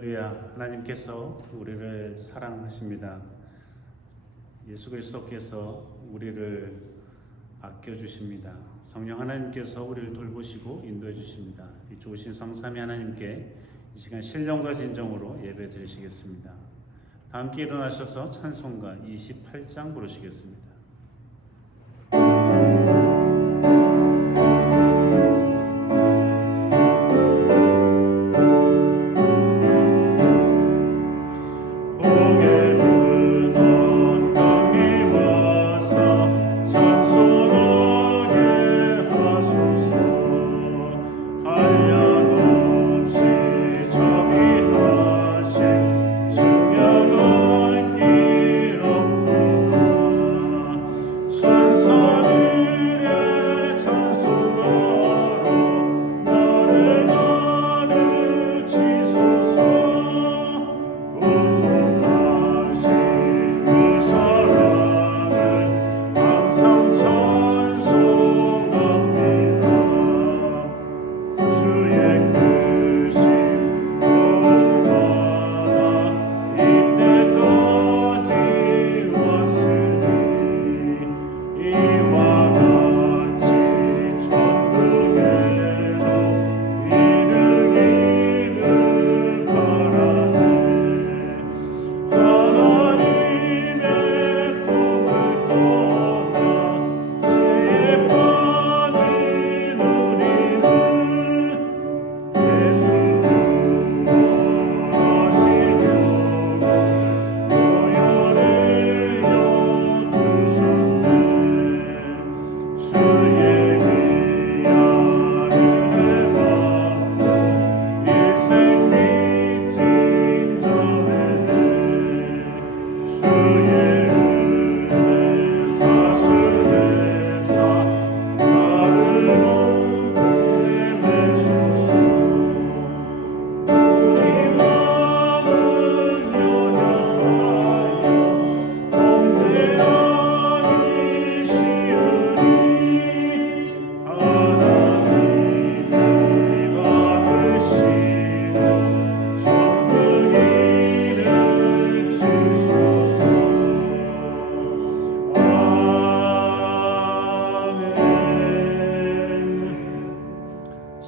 할렐루야. 하나님께서 우리를 사랑하십니다. 예수 그리스도께서 우리를 아껴주십니다. 성령 하나님께서 우리를 돌보시고 인도해 주십니다. 이 좋으신 성삼위 하나님께 이 시간 신령과 진정으로 예배 드리시겠습니다. 다 함께 일어나셔서 찬송가 28장 부르시겠습니다.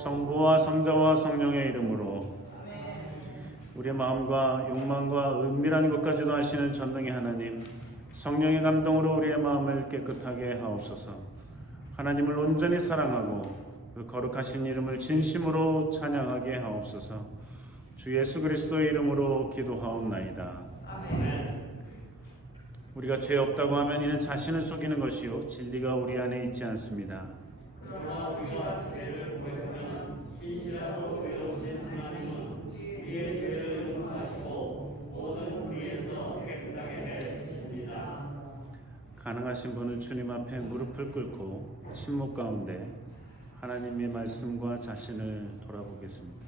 성부와 성자와 성령의 이름으로 우리의 마음과 욕망과 은밀한 것까지도 아시는 전능의 하나님, 성령의 감동으로 우리의 마음을 깨끗하게 하옵소서. 하나님을 온전히 사랑하고 그 거룩하신 이름을 진심으로 찬양하게 하옵소서. 주 예수 그리스도의 이름으로 기도하옵나이다. 아멘. 우리가 죄 없다고 하면 이는 자신을 속이는 것이요 진리가 우리 안에 있지 않습니다. 그러나 우리가 죄를 고백하면 진실하고 의로우신 하나님은 우리의 죄를 용서하시고 모든 우리에서 깨끗하게 해 주십니다. 가능하신 분은 주님 앞에 무릎을 꿇고 침묵 가운데 하나님의 말씀과 자신을 돌아보겠습니다.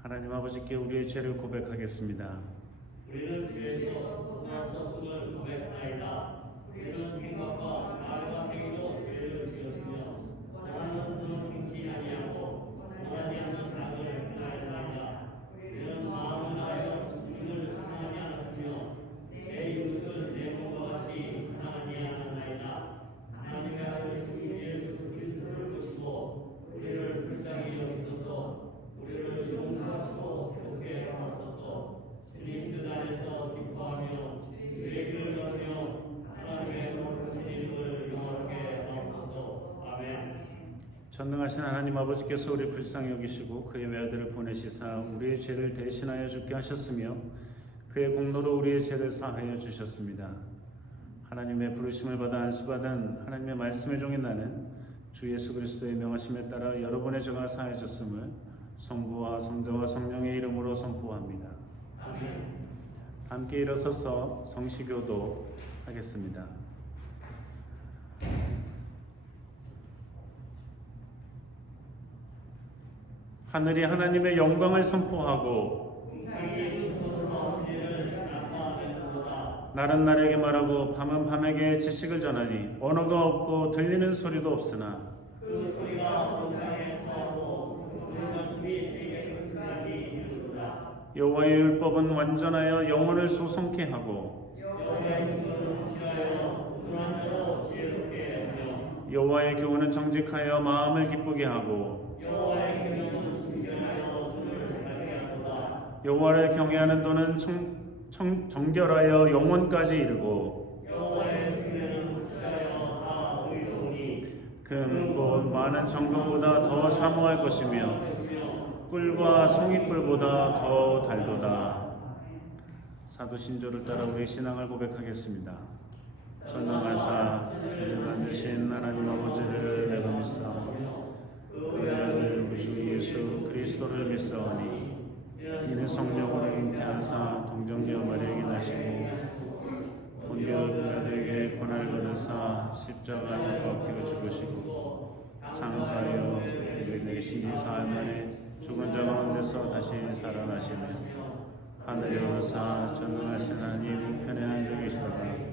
하나님 아버지께 우리의 죄를 고백하겠습니다. 우리는 죄에서 벗어났음을 고백하나이다. 우리는 생각과 말과 행위로 죄를 지었으며 원하는 선을 행치 아니하고 원하지 않는 악을 행하였나이다. 우리는 마음을 다하여 주님을 사랑하지 않았으며 내 이웃을 내 몸과 같이 사랑하지 않았나이다. 하나님의 아들 주 예수 그리스도를 보시고 우리를 불쌍히 여기소서. 우리를 용서하시고 새롭게 하옵소서. 주님 뜻 안에서 기뻐하며 주의 길을 걸으며 하나님의 거룩하신 이름을 전능하신 하나님 아버지께서 우리 불쌍히 여기시고 그의 외아들을 보내시사 우리의 죄를 대신하여 죽게 하셨으며 그의 공로로 우리의 죄를 사하여 주셨습니다. 하나님의 부르심을 받아 안수받은 하나님의 말씀의 종인 나는 주 예수 그리스도의 명하심에 따라 여러분의 죄가 사해졌음을 성부와 성자와 성령의 이름으로 선포합니다. 아멘. 함께 일어서서 성시교도 하겠습니다. 하늘이 하나님의 영광을 선포하고 날은 날에게 말하고 밤은 밤에게 지식을 전하니 언어가 없고 들리는 소리도 없으나 그 소리가 온 땅에 통하고 그 말씀이 세계 끝까지 이르도다. 여호와의 율법은 완전하여 영혼을 소성케 하고 여호와의 증거는 확실하여 부드러운 자도 지혜롭게 하며 여호와의 교훈은 정직하여 마음을 기쁘게 하고 여호와의 계명은 순결하여 눈을 밝게 하도다. 여호와를 경외하는 도는 정결하여 영혼까지 이르고 여호와의 계명은 확실하여 다 의로우니 금 곧 많은 정금보다 더 사모할 것이며 꿀과 송이꿀보다 더 달도다. 사도 신조를 따라 우리 신앙을 고백하겠습니다. 전능하사 존재만 되신 하나님 아버지를 내가 믿사오며 그의 아들 우리 주 예수 그리스도를 믿사오니 이는 성령으로 잉태하사 동정녀 마리아에게 나시고 본디오 빌라도에게 고난을 받으사 십자가 못 박혀 죽으시고 장사하여 우리에게 신이 사흘 만에 죽은 자 가운데서 다시 살아나시며 하늘에 오르사 전능하신 하나님 우편에 앉아 계시다가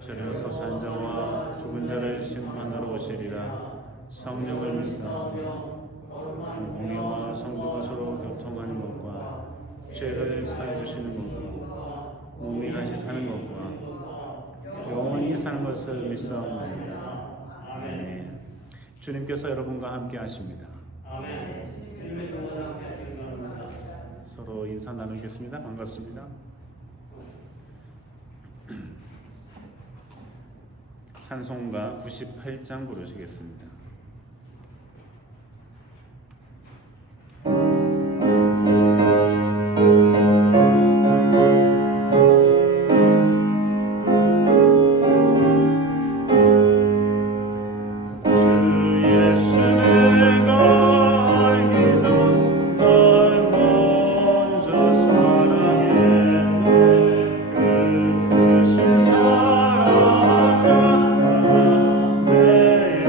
저리로서 산 자와 죽은 자를 심판하러 오시리라. 성령을 믿사오며 공의와 성도가 서로 교통하는 것과 죄를 사해 주시는 것과 몸이 다시 사는 것과 영원히 사는 것을 믿사옵나이다. 아멘. 주님께서 여러분과 함께 하십니다. 아멘. 주님의 동을 함께 하시기 바랍니다. 서로 인사 나누겠습니다. 반갑습니다. 찬송가 98장 부르시겠습니다. 내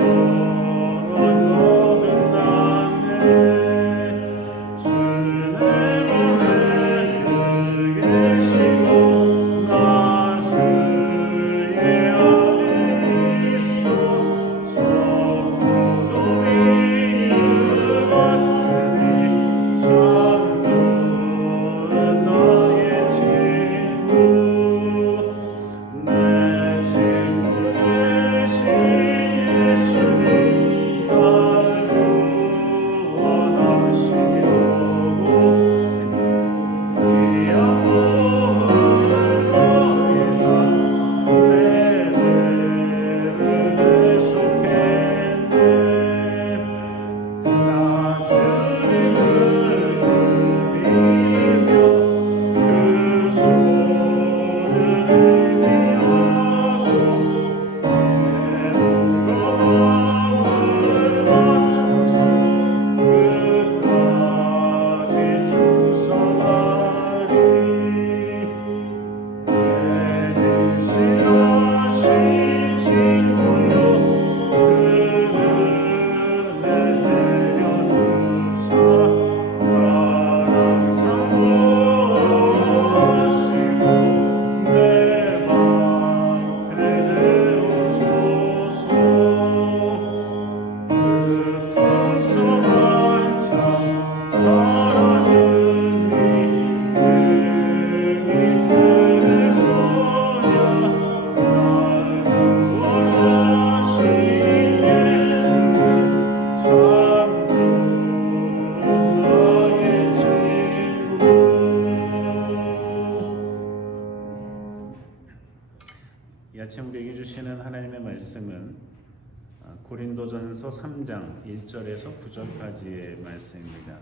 고린도전서 3장 1절에서 9절까지의 말씀입니다.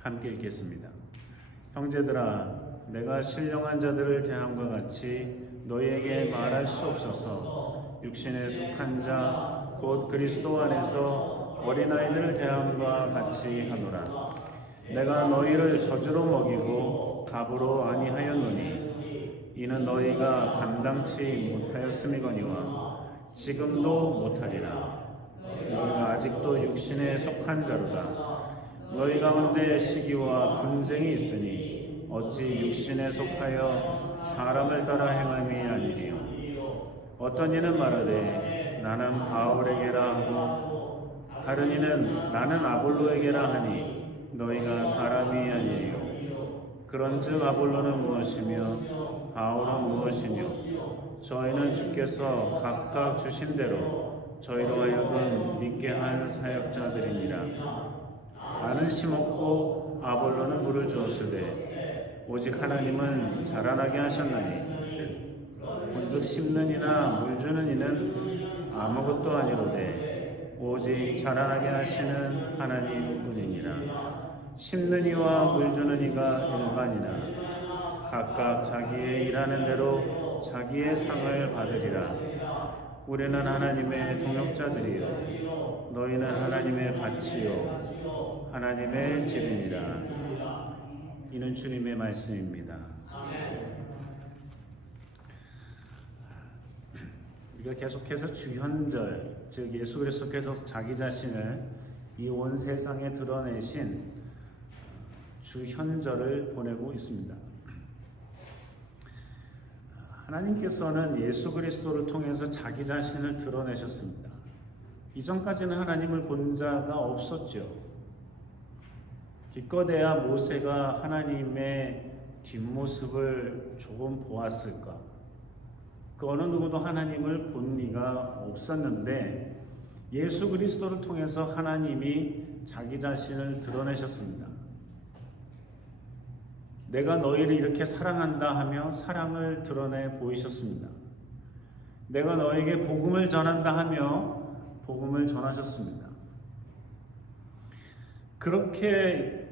함께 읽겠습니다. 형제들아, 내가 신령한 자들을 대함과 같이 너희에게 말할 수 없어서 육신에 속한 자 곧 그리스도 안에서 어린아이들을 대함과 같이 하노라. 내가 너희를 저주로 먹이고 갑으로 아니하였노니 이는 너희가 감당치 못하였음이거니와 지금도 못하리라. 너희가 아직도 육신에 속한 자로다. 너희 가운데 시기와 분쟁이 있으니 어찌 육신에 속하여 사람을 따라 행함이 아니리요. 어떤 이는 말하되 나는 바울에게라 하고 다른 이는 나는 아볼로에게라 하니 너희가 사람이 아니리요. 그런즉 아볼로는 무엇이며 바울은 무엇이뇨. 저희는 주께서 각각 주신 대로 저희로 하여금 믿게 한 사역자들이니라. 나는 심었고 아볼로는 물을 주었으되 오직 하나님은 자라나게 하셨나니 본즉 심는 이나 물 주는 이는 아무것도 아니로되 오직 자라나게 하시는 하나님뿐이니라. 심는 이와 물 주는 이가 일반이나 각각 자기의 일하는 대로 자기의 상을 받으리라. 우리는 하나님의 동역자들이요 너희는 하나님의 밭이요 하나님의 집이니라. 이는 주님의 말씀입니다. 우리가 계속해서 주현절, 즉 예수 그리스도께서 자기 자신을 이 온 세상에 드러내신 주현절을 보내고 있습니다. 하나님께서는 예수 그리스도를 통해서 자기 자신을 드러내셨습니다. 이전까지는 하나님을 본 자가 없었죠. 기껏해야 모세가 하나님의 뒷모습을 조금 보았을까? 그 어느 누구도 하나님을 본 리가 없었는데 예수 그리스도를 통해서 하나님이 자기 자신을 드러내셨습니다. 내가 너희를 이렇게 사랑한다 하며 사랑을 드러내 보이셨습니다. 내가 너에게 복음을 전한다 하며 복음을 전하셨습니다. 그렇게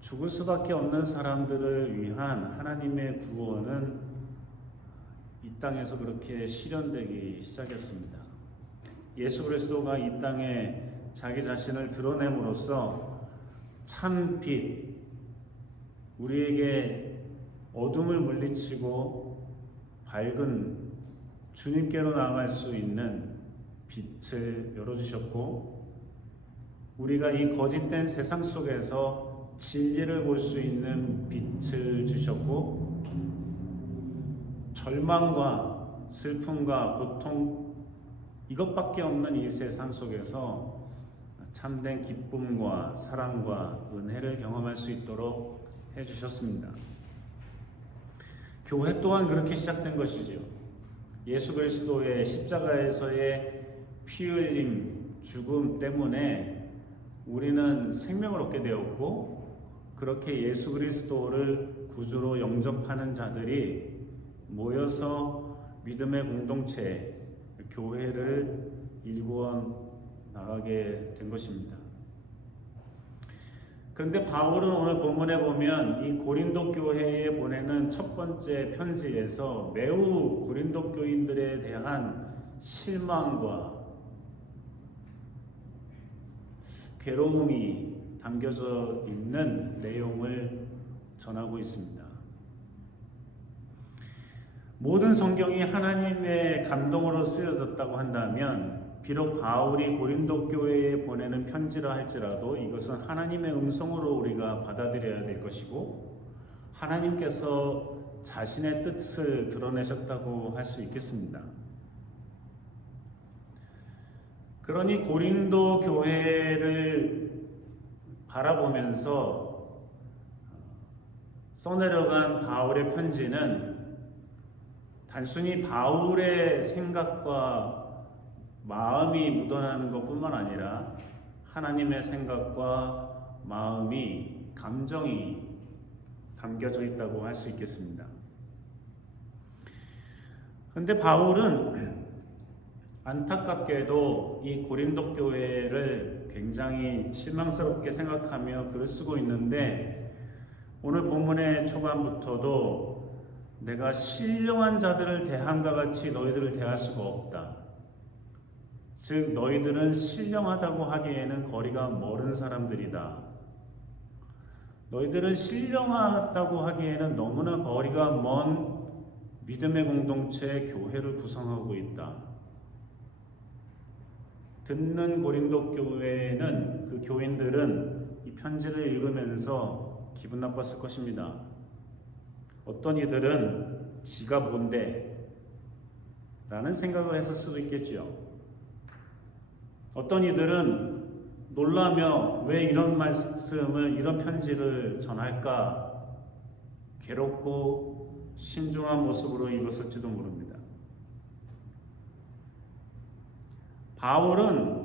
죽을 수밖에 없는 사람들을 위한 하나님의 구원은 이 땅에서 그렇게 실현되기 시작했습니다. 예수 그리스도가 이 땅에 자기 자신을 드러냄으로써 참 빛, 우리에게 어둠을 물리치고 밝은 주님께로 나아갈 수 있는 빛을 열어주셨고, 우리가 이 거짓된 세상 속에서 진리를 볼 수 있는 빛을 주셨고, 절망과 슬픔과 고통 이것밖에 없는 이 세상 속에서 참된 기쁨과 사랑과 은혜를 경험할 수 있도록 해주셨습니다. 교회 또한 그렇게 시작된 것이죠. 예수 그리스도의 십자가에서의 피 흘림, 죽음 때문에 우리는 생명을 얻게 되었고, 그렇게 예수 그리스도를 구주로 영접하는 자들이 모여서 믿음의 공동체, 교회를 일구어 나가게 된 것입니다. 그런데 바울은 오늘 본문에 보면 이 고린도 교회에 보내는 첫 번째 편지에서 매우 고린도 교인들에 대한 실망과 괴로움이 담겨져 있는 내용을 전하고 있습니다. 모든 성경이 하나님의 감동으로 쓰여졌다고 한다면 비록 바울이 고린도 교회에 보내는 편지라 할지라도 이것은 하나님의 음성으로 우리가 받아들여야 될 것이고, 하나님께서 자신의 뜻을 드러내셨다고 할 수 있겠습니다. 그러니 고린도 교회를 바라보면서 써내려간 바울의 편지는 단순히 바울의 생각과 마음이 묻어나는 것뿐만 아니라 하나님의 생각과 마음이, 감정이 담겨져 있다고 할 수 있겠습니다. 그런데 바울은 안타깝게도 이 고린도 교회를 굉장히 실망스럽게 생각하며 글을 쓰고 있는데, 오늘 본문의 초반부터도 내가 신령한 자들을 대함과 같이 너희들을 대할 수가 없다. 즉 너희들은 신령하다고 하기에는 거리가 멀은 사람들이다. 너희들은 신령하다고 하기에는 너무나 거리가 먼 믿음의 공동체 교회를 구성하고 있다. 듣는 고린도 교회는, 그 교인들은 이 편지를 읽으면서 기분 나빴을 것입니다. 어떤 이들은 지가 뭔데? 라는 생각을 했을 수도 있겠죠. 어떤 이들은 놀라며 왜 이런 말씀을, 이런 편지를 전할까? 괴롭고 신중한 모습으로 읽었을지도 모릅니다. 바울은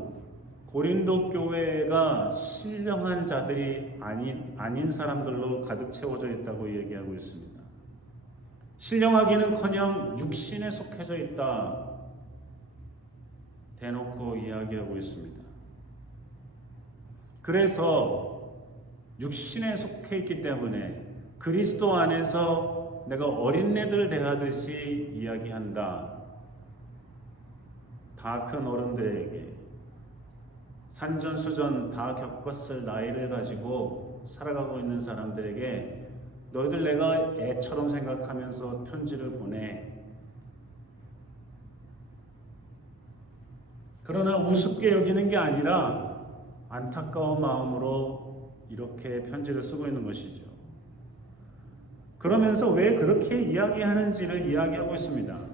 고린도 교회가 신령한 자들이 아닌 사람들로 가득 채워져 있다고 얘기하고 있습니다. 신령하기는커녕 육신에 속해져 있다. 대놓고 이야기하고 있습니다. 그래서 육신에 속해 있기 때문에 그리스도 안에서 내가 어린애들 대하듯이 이야기한다. 다 큰 어른들에게 산전수전 다 겪었을 나이를 가지고 살아가고 있는 사람들에게 너희들 내가 애처럼 생각하면서 편지를 보내. 그러나 우습게 여기는 게 아니라 안타까운 마음으로 이렇게 편지를 쓰고 있는 것이죠. 그러면서 왜 그렇게 이야기하는지를 이야기하고 있습니다.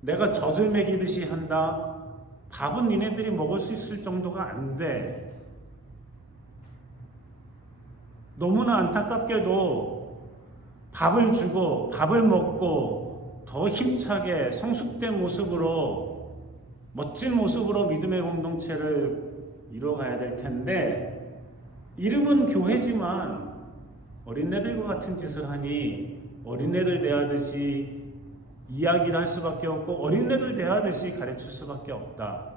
내가 젖을 먹이듯이 한다. 밥은 니네들이 먹을 수 있을 정도가 안 돼. 너무나 안타깝게도 밥을 주고 밥을 먹고 더 힘차게 성숙된 모습으로, 멋진 모습으로 믿음의 공동체를 이뤄가야 될 텐데, 이름은 교회지만 어린애들과 같은 짓을 하니 어린애들 대하듯이 이야기를 할 수밖에 없고 어린애들 대하듯이 가르칠 수밖에 없다.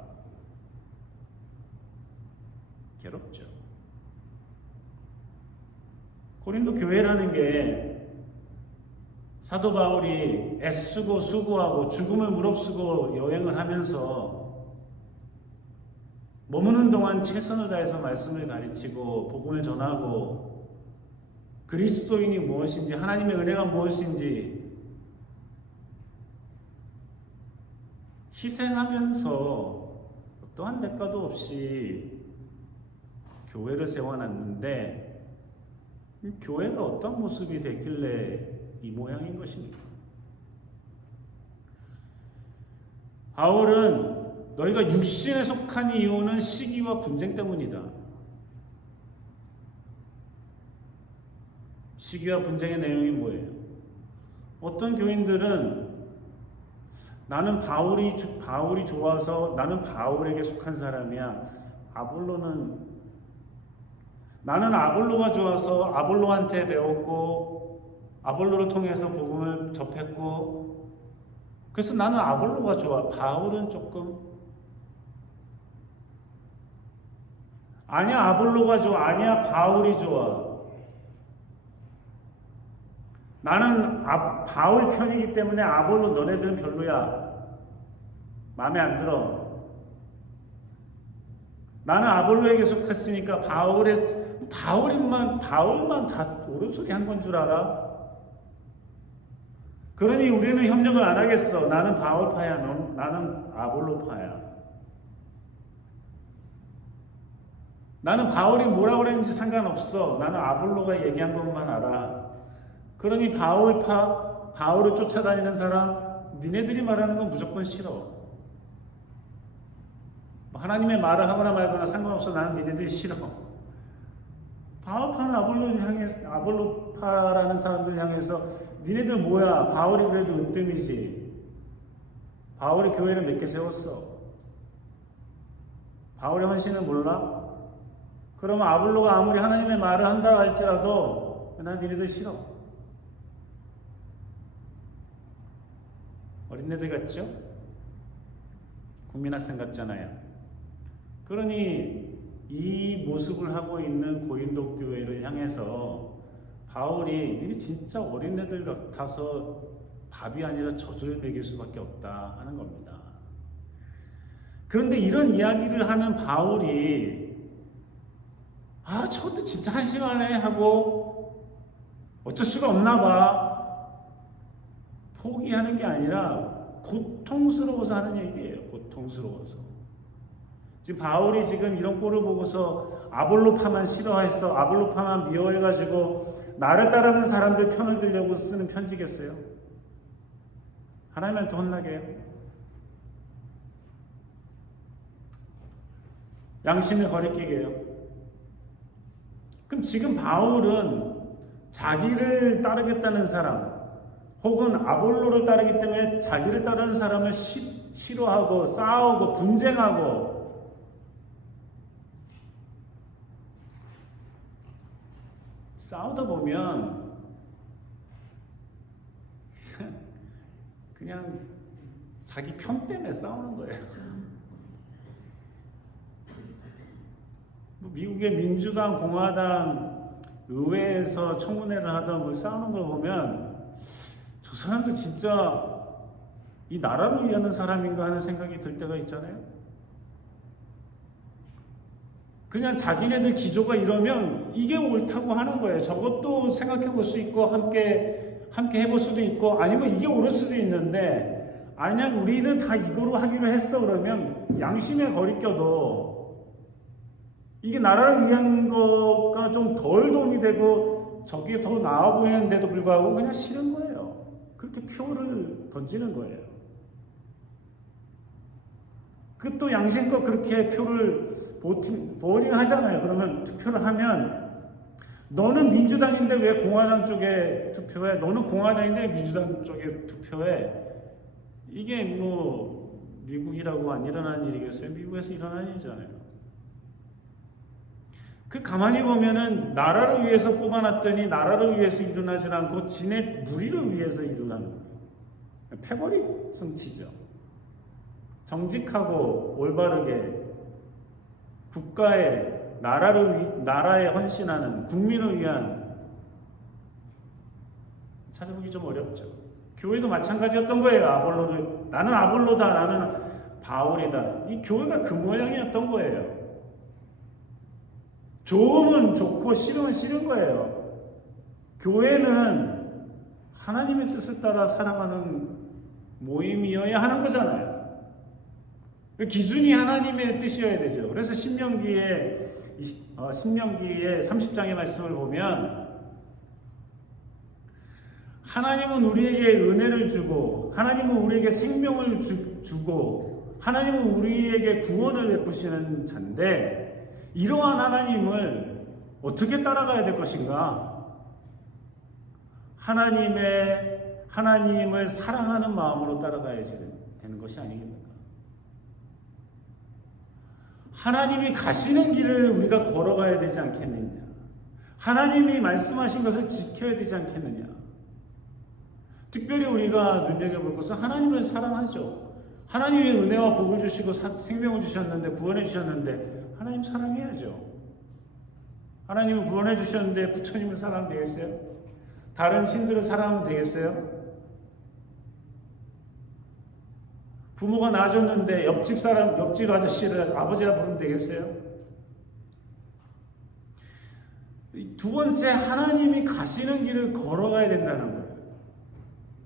괴롭죠. 고린도 교회라는 게 사도 바울이 애쓰고 수고하고 죽음을 무릅쓰고 여행을 하면서 머무는 동안 최선을 다해서 말씀을 가르치고 복음을 전하고 그리스도인이 무엇인지, 하나님의 은혜가 무엇인지 희생하면서 어떠한 대가도 없이 교회를 세워놨는데, 교회가 어떤 모습이 됐길래 이 모양인 것입니까? 바울은 너희가 육신에 속한 이유는 시기와 분쟁 때문이다. 시기와 분쟁의 내용이 뭐예요? 어떤 교인들은 나는 바울이 좋아서 나는 바울에게 속한 사람이야. 나는 아볼로가 좋아서 아볼로한테 배웠고 아볼로를 통해서 복음을 접했고, 그래서 나는 아볼로가 좋아. 바울은 조금 아니야, 아볼로가 좋아. 아니야, 바울이 좋아. 나는 바울 편이기 때문에 아볼로 너네들은 별로야. 마음에 안 들어. 나는 아볼로에게 속했으니까 바울만 다 옳은 소리 한 건 줄 알아? 그러니 우리는 협력을 안 하겠어. 나는 바울파야. 나는 아볼로파야. 나는 바울이 뭐라고 그랬는지 상관없어. 나는 아볼로가 얘기한 것만 알아. 그러니 바울을 쫓아다니는 사람, 니네들이 말하는 건 무조건 싫어. 하나님의 말을 하거나 말거나 상관없어. 나는 니네들이 싫어. 바울파는 아볼로파라는 사람들 향해서 니네들 뭐야? 바울이 그래도 으뜸이지. 바울이 교회를 몇 개 세웠어. 바울의 헌신을 몰라? 그러면 아볼로가 아무리 하나님의 말을 한다 할지라도 난 니네들 싫어. 어린애들 같죠? 국민학생 같잖아요. 그러니 이 모습을 하고 있는 고린도 교회를 향해서 바울이 니네 진짜 어린애들 같아서 밥이 아니라 젖을 먹일 수밖에 없다 하는 겁니다. 그런데 이런 이야기를 하는 바울이 저것도 진짜 한심하네 하고 어쩔 수가 없나 봐 포기하는 게 아니라 고통스러워서 하는 얘기예요. 고통스러워서. 지금 바울이 지금 이런 꼴을 보고서 아볼로파만 싫어해서 아볼로파만 미워해가지고 나를 따르는 사람들 편을 들려고 쓰는 편지겠어요? 하나님한테 혼나게 해요? 양심에 거리끼게 해요? 그럼 지금 바울은 자기를 따르겠다는 사람 혹은 아볼로를 따르기 때문에 자기를 따르는 사람을 싫어하고 싸우고 분쟁하고 싸우다 보면 그냥 자기 편 때문에 싸우는 거예요. 미국의 민주당, 공화당 의회에서 청문회를 하던 싸우는 걸 보면 저 사람도 진짜 이 나라를 위하는 사람인가 하는 생각이 들 때가 있잖아요. 그냥 자기네들 기조가 이러면 이게 옳다고 하는 거예요. 저것도 생각해 볼 수 있고 함께 해볼 수도 있고 아니면 이게 옳을 수도 있는데 아니야 우리는 다 이거로 하기로 했어 그러면 양심에 거리껴도 이게 나라를 위한 거가 좀 덜 도움이 되고 저게 더 나아 보이는데도 불구하고 그냥 싫은 거예요. 그렇게 표를 던지는 거예요. 그 또 양심껏 그렇게 표를 보팅 하잖아요. 그러면 투표를 하면 너는 민주당인데 왜 공화당 쪽에 투표해? 너는 공화당인데 왜 민주당 쪽에 투표해? 이게 뭐 미국이라고 안 일어나는 일이겠어요? 미국에서 일어나는 일이잖아요. 그 가만히 보면은 나라를 위해서 뽑아놨더니 나라를 위해서 일어나지 않고 지네 누리를 위해서 일어나는 패거리 정치죠. 정직하고 올바르게 국가에 나라에 헌신하는 국민을 위한 찾아보기 좀 어렵죠. 교회도 마찬가지였던 거예요. 나는 아볼로다, 나는 바울이다. 이 교회가 그 모양이었던 거예요. 좋으면 좋고 싫으면 싫은 거예요. 교회는 하나님의 뜻을 따라 살아가는 모임이어야 하는 거잖아요. 기준이 하나님의 뜻이어야 되죠. 그래서 신명기의 30장의 말씀을 보면 하나님은 우리에게 은혜를 주고 하나님은 우리에게 생명을 주고 하나님은 우리에게 구원을 베푸시는 자인데 이러한 하나님을 어떻게 따라가야 될 것인가? 하나님을 사랑하는 마음으로 따라가야지 되는 것이 아니겠는가? 하나님이 가시는 길을 우리가 걸어가야 되지 않겠느냐? 하나님이 말씀하신 것을 지켜야 되지 않겠느냐? 특별히 우리가 눈여겨볼 것은 하나님을 사랑하죠. 하나님이 은혜와 복을 주시고 생명을 주셨는데 구원해 주셨는데 하나님 사랑해야죠. 하나님은 구원해 주셨는데 부처님을 사랑하면 되겠어요? 다른 신들을 사랑하면 되겠어요? 부모가 낳아줬는데 옆집 아저씨를 아버지라 부르면 되겠어요? 두 번째, 하나님이 가시는 길을 걸어가야 된다는 거예요.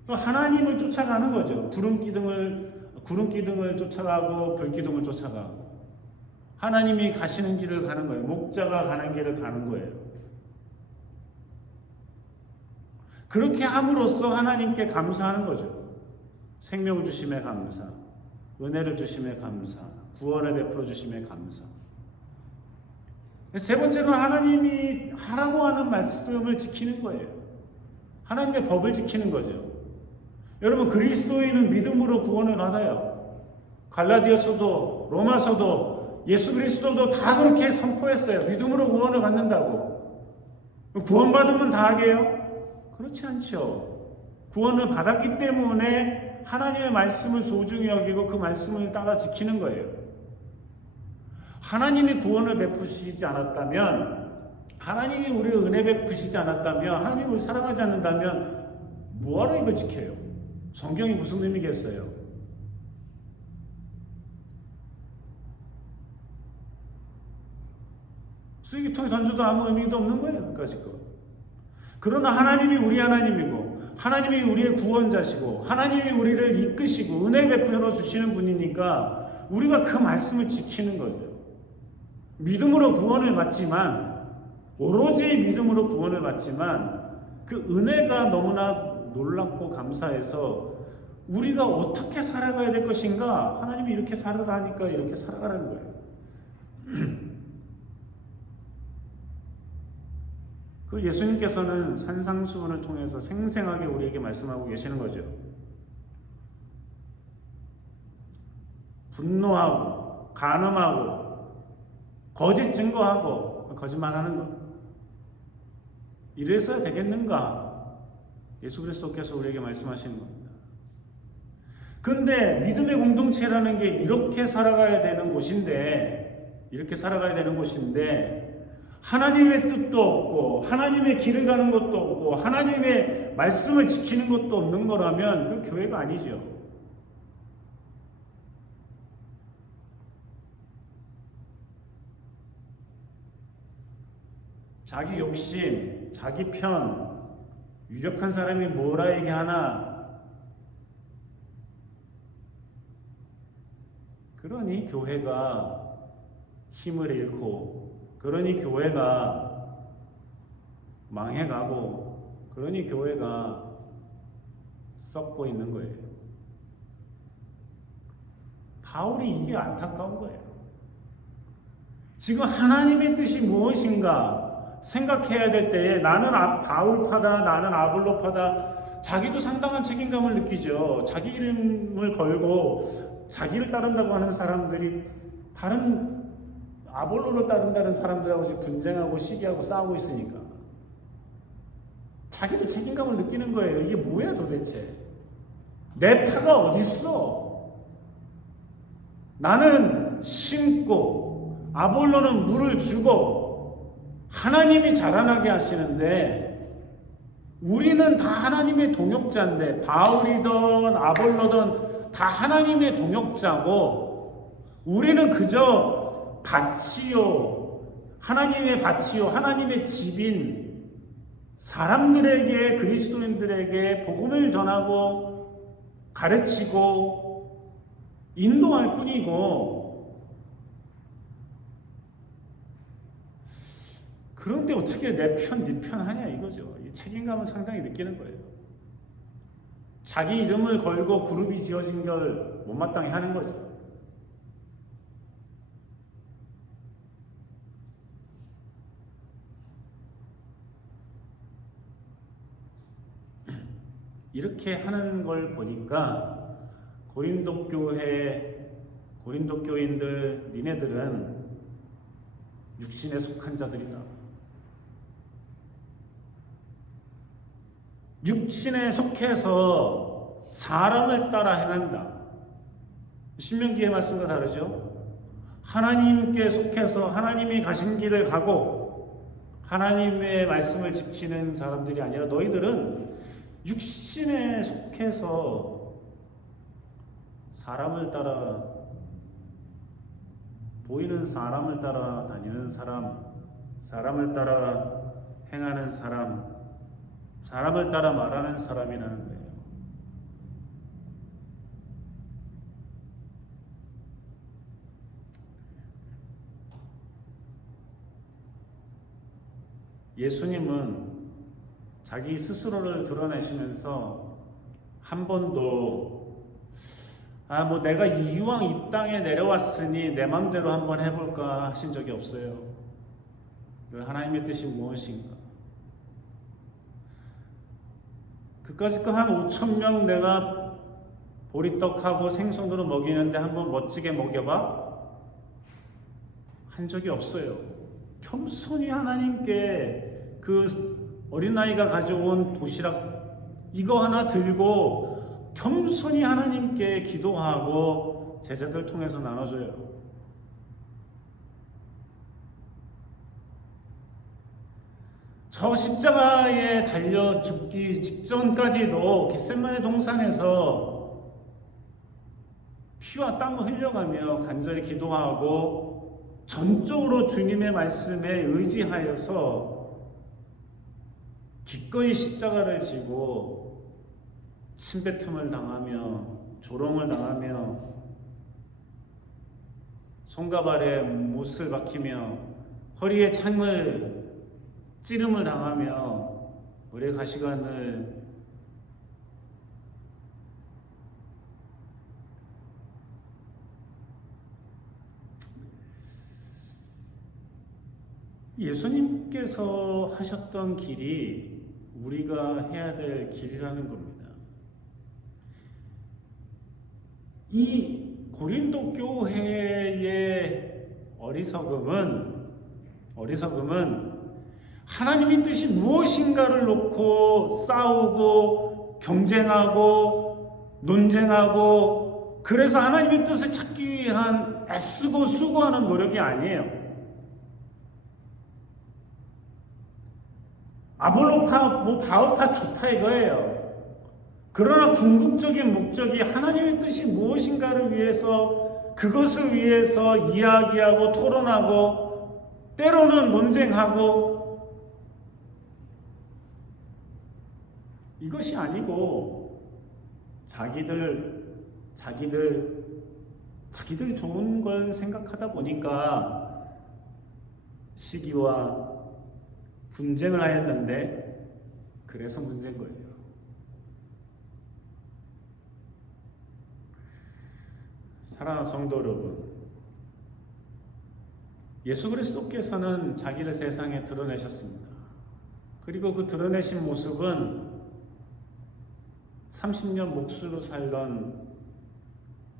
하나님을 쫓아가는 거죠. 구름기둥을 쫓아가고 불기둥을 쫓아가고 하나님이 가시는 길을 가는 거예요. 목자가 가는 길을 가는 거예요. 그렇게 함으로써 하나님께 감사하는 거죠. 생명을 주심에 감사, 은혜를 주심에 감사, 구원을 베풀어 주심에 감사. 세 번째는 하나님이 하라고 하는 말씀을 지키는 거예요. 하나님의 법을 지키는 거죠. 여러분, 그리스도인은 믿음으로 구원을 받아요. 갈라디아서도 로마서도 예수 그리스도도 다 그렇게 선포했어요. 믿음으로 구원을 받는다고. 구원받으면 다 하게요? 그렇지 않죠. 구원을 받았기 때문에 하나님의 말씀을 소중히 여기고 그 말씀을 따라 지키는 거예요. 하나님이 구원을 베푸시지 않았다면, 하나님이 우리를 은혜 베푸시지 않았다면, 하나님이 우리를 사랑하지 않는다면 뭐하러 이걸 지켜요? 성경이 무슨 의미겠어요? 쓰레기통에 던져도 아무 의미도 없는 거예요. 그까짓 거. 그러나 하나님이 우리 하나님이고, 하나님이 우리의 구원자시고, 하나님이 우리를 이끄시고 은혜 베풀어 주시는 분이니까 우리가 그 말씀을 지키는 거죠. 믿음으로 구원을 받지만, 오로지 믿음으로 구원을 받지만 그 은혜가 너무나 놀랍고 감사해서 우리가 어떻게 살아가야 될 것인가, 하나님이 이렇게 살아라 하니까 이렇게 살아가라는 거예요. 그 예수님께서는 산상수훈을 통해서 생생하게 우리에게 말씀하고 계시는 거죠. 분노하고 간음하고 거짓 증거하고 거짓말하는 것, 이래서야 되겠는가? 예수 그리스도께서 우리에게 말씀하시는 겁니다. 그런데 믿음의 공동체라는 게 이렇게 살아가야 되는 곳인데, 하나님의 뜻도 없고 하나님의 길을 가는 것도 없고 하나님의 말씀을 지키는 것도 없는 거라면 그 교회가 아니죠. 자기 욕심, 자기 편, 유력한 사람이 뭐라 얘기하나, 그러니 교회가 힘을 잃고, 그러니 교회가 망해가고, 그러니 교회가 썩고 있는 거예요. 바울이 이게 안타까운 거예요. 지금 하나님의 뜻이 무엇인가 생각해야 될 때에 나는 바울파다, 나는 아볼로파다, 자기도 상당한 책임감을 느끼죠. 자기 이름을 걸고 자기를 따른다고 하는 사람들이 다른 아볼로를 따른다는 사람들하고 지금 분쟁하고 시기하고 싸우고 있으니까 자기도 책임감을 느끼는 거예요. 이게 뭐야 도대체? 내 파가 어딨어? 나는 심고 아볼로는 물을 주고 하나님이 자라나게 하시는데, 우리는 다 하나님의 동역자인데, 바울이든 아볼로든 다 하나님의 동역자고, 우리는 그저 밭이요, 하나님의 밭이요, 하나님의 집인 사람들에게, 그리스도인들에게 복음을 전하고 가르치고 인도할 뿐이고, 그런데 어떻게 내 편, 네 편 하냐 이거죠. 이 책임감을 상당히 느끼는 거예요. 자기 이름을 걸고 그룹이 지어진 걸 못마땅히 하는 거죠. 이렇게 하는 걸 보니까 고린도 교인들, 니네들은 육신에 속한 자들이다. 육신에 속해서 사람을 따라 행한다. 신명기의 말씀과 다르죠. 하나님께 속해서 하나님이 가신 길을 가고 하나님의 말씀을 지키는 사람들이 아니라, 너희들은 육신에 속해서 사람을 따라, 보이는 사람을 따라 다니는 사람, 사람을 따라 행하는 사람, 사람을 따라 말하는 사람이라는 거예요. 예수님은 자기 스스로를 드러내시면서 한 번도 내가 이왕 이 땅에 내려왔으니 내 맘대로 한번 해볼까 하신 적이 없어요. 하나님의 뜻이 무엇인가? 그까짓 한 5,000명 내가 보리떡하고 생선으로 먹이는데 한번 멋지게 먹여봐? 한 적이 없어요. 겸손히 하나님께 그 어린아이가 가져온 도시락 이거 하나 들고 겸손히 하나님께 기도하고 제자들 통해서 나눠줘요. 저 십자가에 달려 죽기 직전까지도 겟세마네 동산에서 피와 땀을 흘려가며 간절히 기도하고 전적으로 주님의 말씀에 의지하여서 기꺼이 십자가를 지고 침뱉음을 당하며 조롱을 당하며 손과 발에 못을 박히며 허리에 창을 찌름을 당하며 물의 가시관을 예수님께서 하셨던 길이 우리가 해야 될 길이라는 겁니다. 이 고린도 교회의 어리석음은 하나님의 뜻이 무엇인가를 놓고 싸우고 경쟁하고 논쟁하고 그래서 하나님의 뜻을 찾기 위한 애쓰고 수고하는 노력이 아니에요. 아볼로파, 바울파 좋다 이거예요. 그러나 궁극적인 목적이 하나님의 뜻이 무엇인가를 위해서 그것을 위해서 이야기하고 토론하고 때로는 논쟁하고 이것이 아니고 자기들 좋은 걸 생각하다 보니까 시기와 분쟁을 하였는데 그래서 문제인 거예요. 사랑하는 성도 여러분, 예수 그리스도께서는 자기를 세상에 드러내셨습니다. 그리고 그 드러내신 모습은 30년 목수로 살던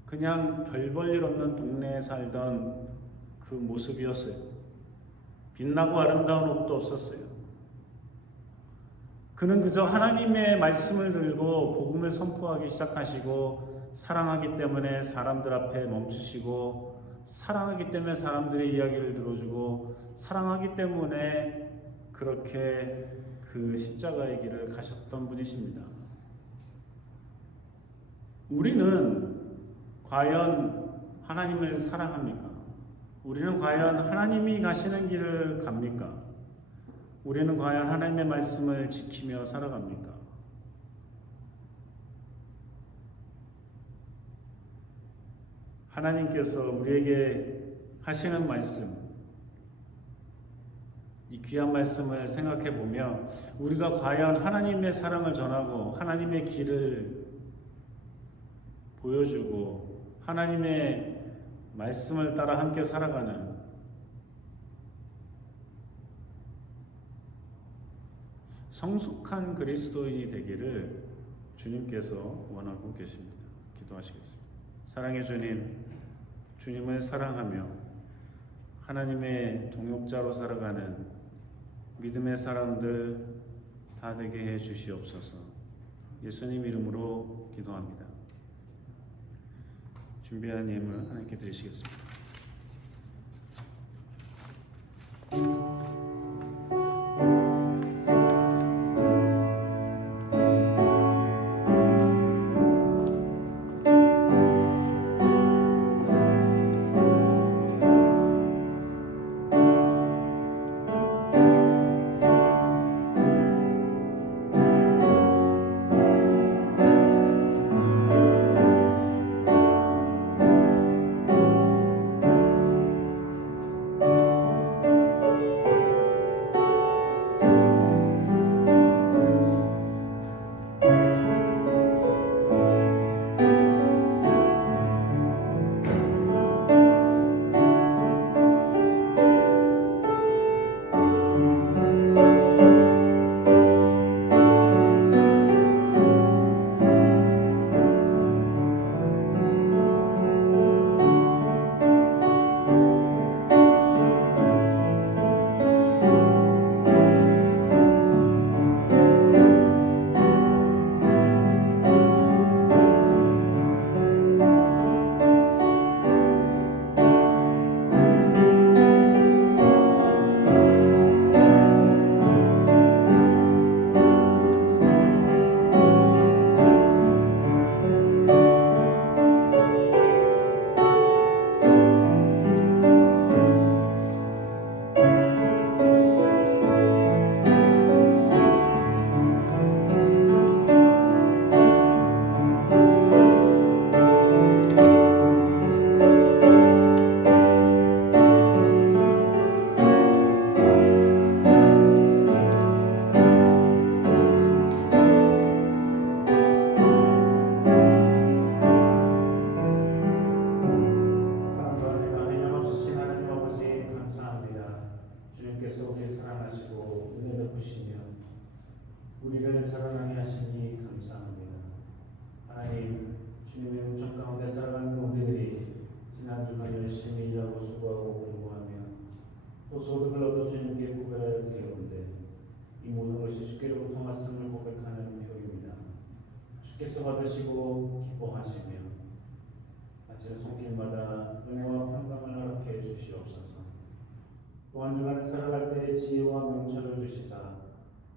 그냥 별 볼 일 없는 동네에 살던 그 모습이었어요. 빛나고 아름다운 옷도 없었어요. 그는 그저 하나님의 말씀을 들고 복음을 선포하기 시작하시고 사랑하기 때문에 사람들 앞에 멈추시고 사랑하기 때문에 사람들의 이야기를 들어주고 사랑하기 때문에 그렇게 그 십자가의 길을 가셨던 분이십니다. 우리는 과연 하나님을 사랑합니까? 우리는 과연 하나님이 가시는 길을 갑니까? 우리는 과연 하나님의 말씀을 지키며 살아갑니까? 하나님께서 우리에게 하시는 말씀, 이 귀한 말씀을 생각해 보며 우리가 과연 하나님의 사랑을 전하고 하나님의 길을 보여주고 하나님의 말씀을 따라 함께 살아가는 성숙한 그리스도인이 되기를 주님께서 원하고 계십니다. 기도하시겠습니다. 사랑의 주님, 주님을 사랑하며 하나님의 동역자로 살아가는 믿음의 사람들 다 되게 해 주시옵소서. 예수님 이름으로 기도합니다. 준비한 예물 하나님께 드리시겠습니다.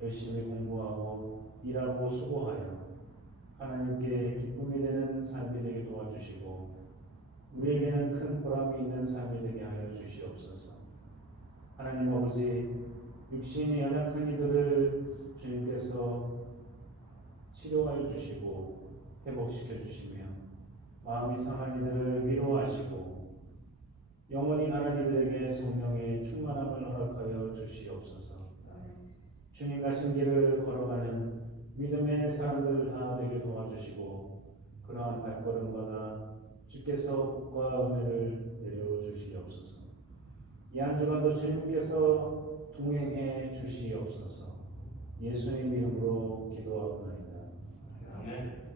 열심히 공부하고 일하고 수고하여 하나님께 기쁨이 되는 삶이 되게 도와주시고 우리에게는 큰 보람이 있는 삶이 되게 하여 주시옵소서. 하나님 아버지, 육신이 연약한 이들을 주님께서 치료하여 주시고 회복시켜 주시며 마음이 상한 이들을 위로하시고 영원히 가는 이들에게 성령의 충만함을 허락하여 주시옵소서. 주님 가신 길을 걸어가는 믿음의 사람들 다 되게 도와주시고 그러한 발걸음마다 주께서 복과 은혜를 내려주시옵소서. 이 한 주간도 주님께서 동행해 주시옵소서. 예수님 이름으로 기도하옵나이다. 아멘.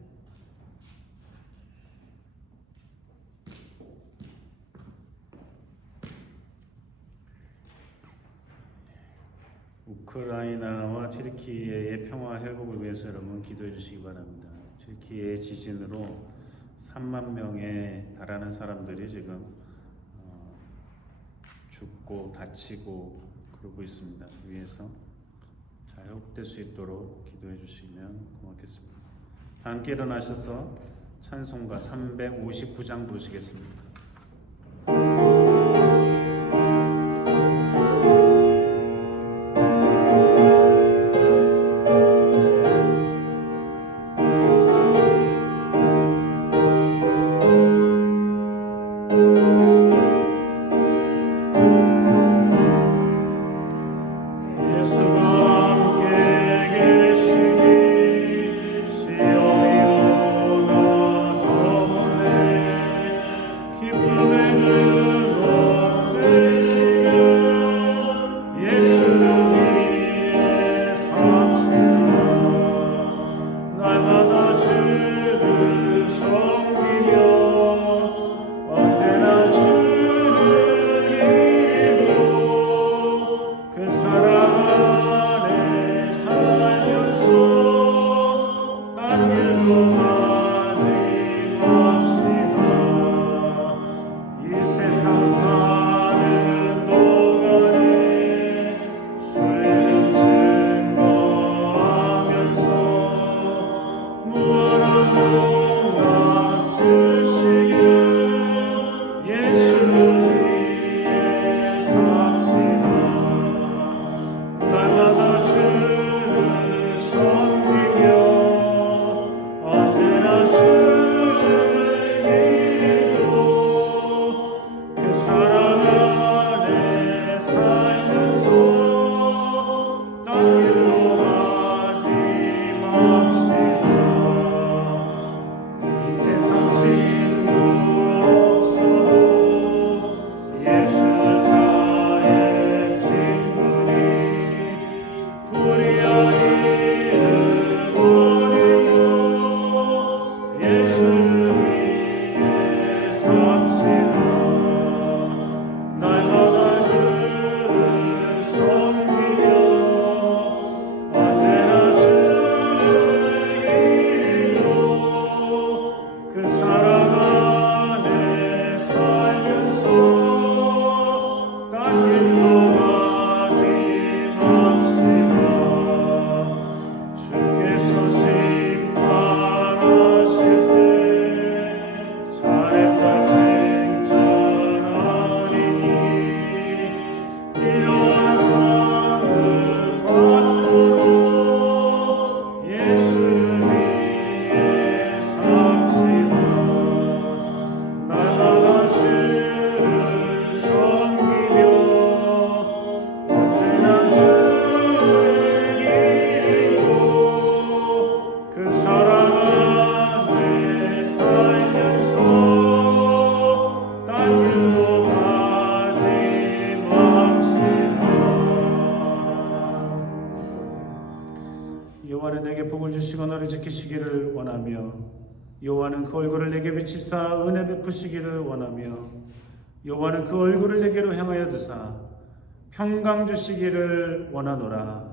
우크라이나와 튀르키예의 평화 회복을 위해서 여러분 기도해 주시기 바랍니다. 튀르키예의 지진으로 3만 명에 달하는 사람들이 지금 죽고 다치고 그러고 있습니다. 위에서 잘 회복될 수 있도록 기도해 주시면 고맙겠습니다. 함께 일어나셔서 찬송가 359장 부르시겠습니다. 여호와는 내게 복을 주시고 너를 지키시기를 원하며 여호와는 그 얼굴을 내게 비치사 은혜 베푸시기를 원하며 여호와는 그 얼굴을 내게로 향하여 드사 평강 주시기를 원하노라.